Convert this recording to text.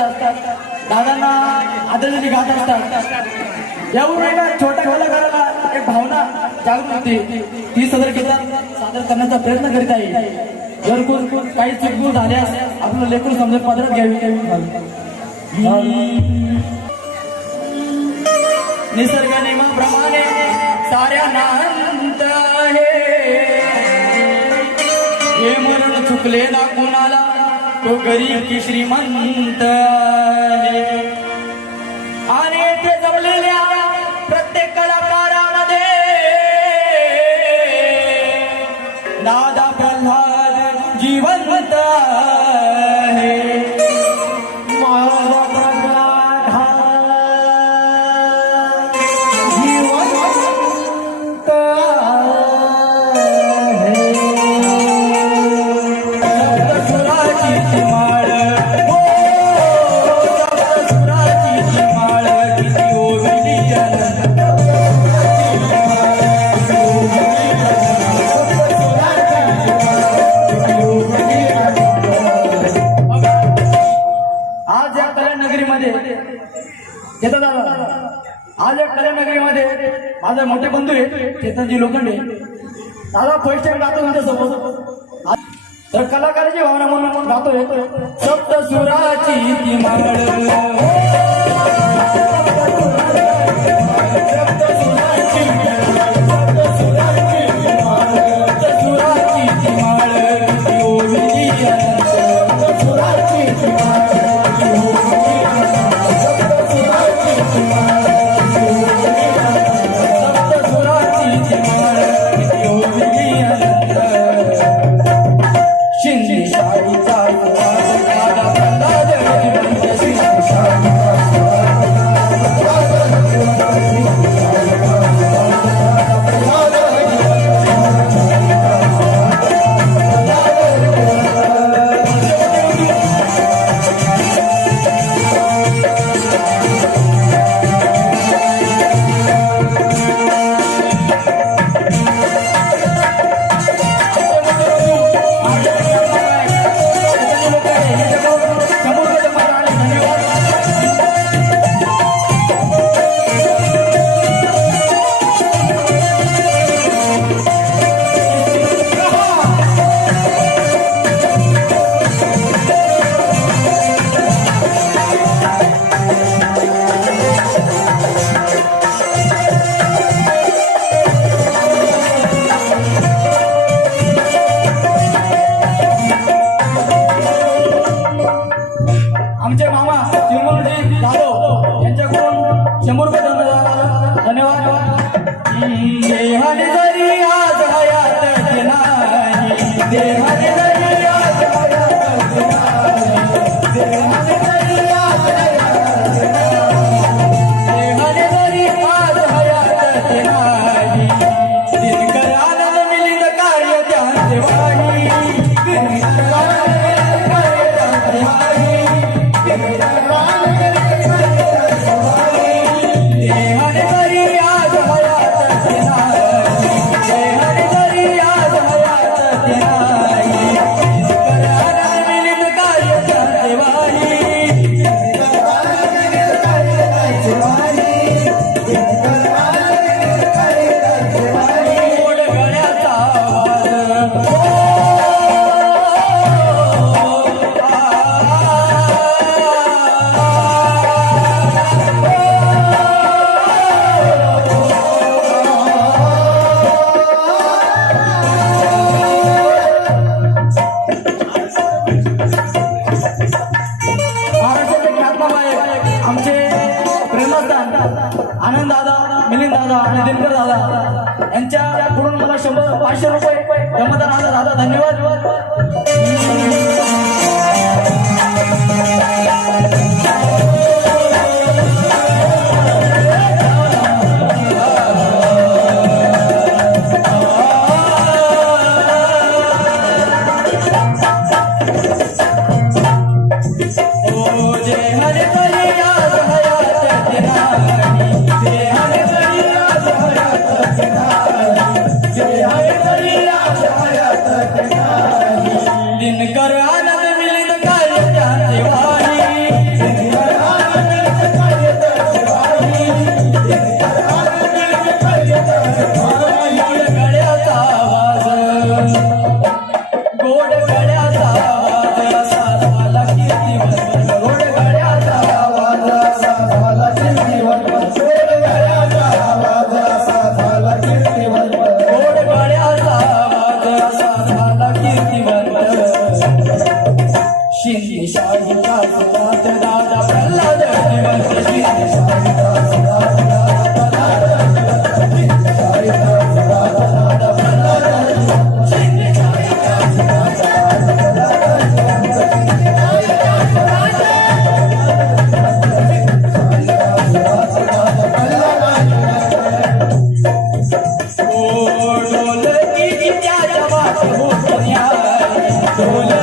असतात दादांना आदरांजली गात असतात. यावरून एका छोट्या कलाकाराला एक भावना जागृत होते. ती सदर गीतात सादर करण्याचा प्रयत्न करीत आहे. जर कोण कोण काही चुकबूल झाल्यास आपलं लेखन समजून पदरात घ्यावी निसर्ग नियमाप्रमाणे साऱ्या नांत आहे. हे मरण चुकले ना कुणाला? तो गरीब की श्रीमंत आहे. आणि ते जमलेल्या मोठे बंधू आहे चेतनजी लोखंडे. दादा फर्स्ट टाइम गातो तुमच्यासोबत. तर कलाकाराची भावना म्हणून गातोय सप्त सुराची ती माळ Bye. मिलिंद दादा आणि दिनकर दादा. यांच्या पुढून मला शंभर पाचशे रुपये जमदार आला. दादा धन्यवाद. Oh, no, let me be your love, my love, my love.